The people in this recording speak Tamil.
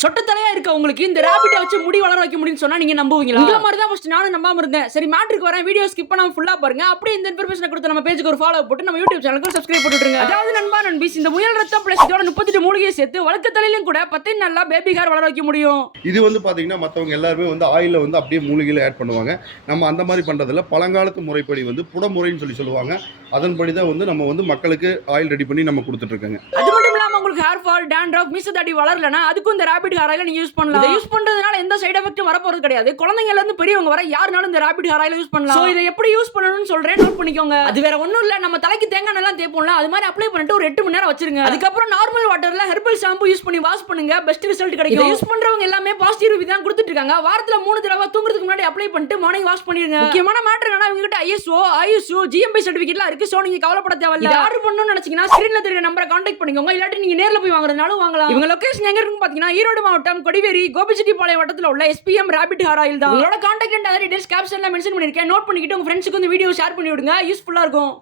சொட்ட தலையா இருக்க உங்களுக்கு இந்த ராபிட்டை வச்சு முடி வளர வைக்க முடியும்னு சொன்னா நீங்க நம்புவீங்களா? இந்த மாதிரி தான் ஃபர்ஸ்ட் நானும் நம்பாம இருந்தேன். சரி மேட்ருக்கு வரேன், வீடியோ ஸ்கிப் பண்ணாம ஃபுல்லா பாருங்க. அப்படியே இந்த இன்ஃபர்மேஷனை கொடுத்து நம்ம பேஜுக்கு ஒரு ஃபாலோ போட்டு நம்ம யூடியூப் சேனலுக்கு சப்ஸ்கிரைப் பண்ணிட்டுருங்க. அதாவது நண்பா நண்பீஸ், இந்த முயல் ரத்தம் பிளஸ் இதோட 38 மூலிகையை சேர்த்து வளர்க்க தலையிலும் கூட 10 நாள்ல பேபி ஹேர் வளர வைக்க முடியும். இது வந்து பாத்தீங்கன்னா மற்றவங்க எல்லாருமே வந்து ஆயில வந்து அப்படியே மூலிகையில ஆட் பண்ணுவாங்க. நம்ம அந்த மாதிரி பண்றதில்ல. பழங்காலத்து முறைப்படி வந்து புடமுறைன்னு சொல்லுவாங்க. அதன்படி தான் வந்து நம்ம வந்து மக்களுக்கு ஆயில் ரெடி பண்ணி நம்ம கொடுத்துட்டு இருக்கோங்க. அது மட்டும் இல்லாம உங்களுக்கு ஹேர் ஃபால், டாண்ட்ரஃப், மீச தாடி வளரலனா அதுக்கும் இந்த ராபிட் ஹேர் ஆயில நீங்க யூஸ் பண்ணலாம். இதை யூஸ் பண்றதுனால எந்த சைடு எஃபெக்ட்டும் வர போறது கிடையாது. குழந்தைங்கல இருந்து பெரியவங்க வரை யாருனாலும் இந்த ராபிட் ஹேர் ஆயில யூஸ் பண்ணலாம். சோ இதை எப்படி யூஸ் பண்ணணும்னு சொல்றேன், நோட் பண்ணிக்கோங்க. அது வேற ஒண்ணும் இல்ல, நம்ம தலைக்கு தேங்காய் எண்ணெய் தேய்ப்போம்ல, அது மாதிரி அப்ளை பண்ணிட்டு ஒரு 8 மணி நேரம் வச்சிருங்க. அதுக்கப்புறம் நார்மல் வாட்டர்ல ஹெர்பல் ஷாம்பு யூஸ் பண்ணி வாஷ் பண்ணுங்க, பெஸ்ட் ரிசல்ட் கிடைக்கும். யூஸ் பண்றவங்க எல்லாமே பாசிட்டிவ் ரிவ்யூ தான் கொடுத்துட்டு இருக்காங்க. வாரத்துல 3 தடவை தூங்குறதுக்கு முன்னாடி அப்ளை பண்ணிட்டு மார்னிங் வாஷ் பண்ணிருங்க. முக்கியமான மேட்டர் என்னன்னா இவங்க கிட்ட ISO, ஆயுஷ், GMP சர்டிபிகேட்லாம் இருக்கு. சோ நீங்க கவலைப்பட தேவையில்ல. இதை ஆர்டர் பண்ணணும்னு நினைச்சீங்கன்னா ஸ்கிரீன்ல தெரியற நம்பரை கான்டாக்ட் பண்ணிக்கோங்க. இல்லாட்டி நீங்க நேர்ல போய் வாங்குறதுனாலும் வாங்கலாம். இவங்க லொகேஷன் எங்க இருக்குன்னு பாத்தீங்கன்னா ஈரோடு மாவட்டம் கொடிவேரி கோபிச்செட்டிப்பாளையம் வட்டத்துல உள்ள SPM ராபிட் ஹேர் ஆயில் தான். உங்களோட கான்டாக்ட் அண்ட் டீடைல்ஸ் கேப்ஷன்ல மென்ஷன் பண்ணிருக்கேன். நோட் பண்ணிக்கிட்டு உங்க ஃப்ரெண்ட்ஸ்க்கு இந்த வீடியோ ஷேர் பண்ணி விடுங்க. யூஸ்ஃபுல்லா இருக்கும்.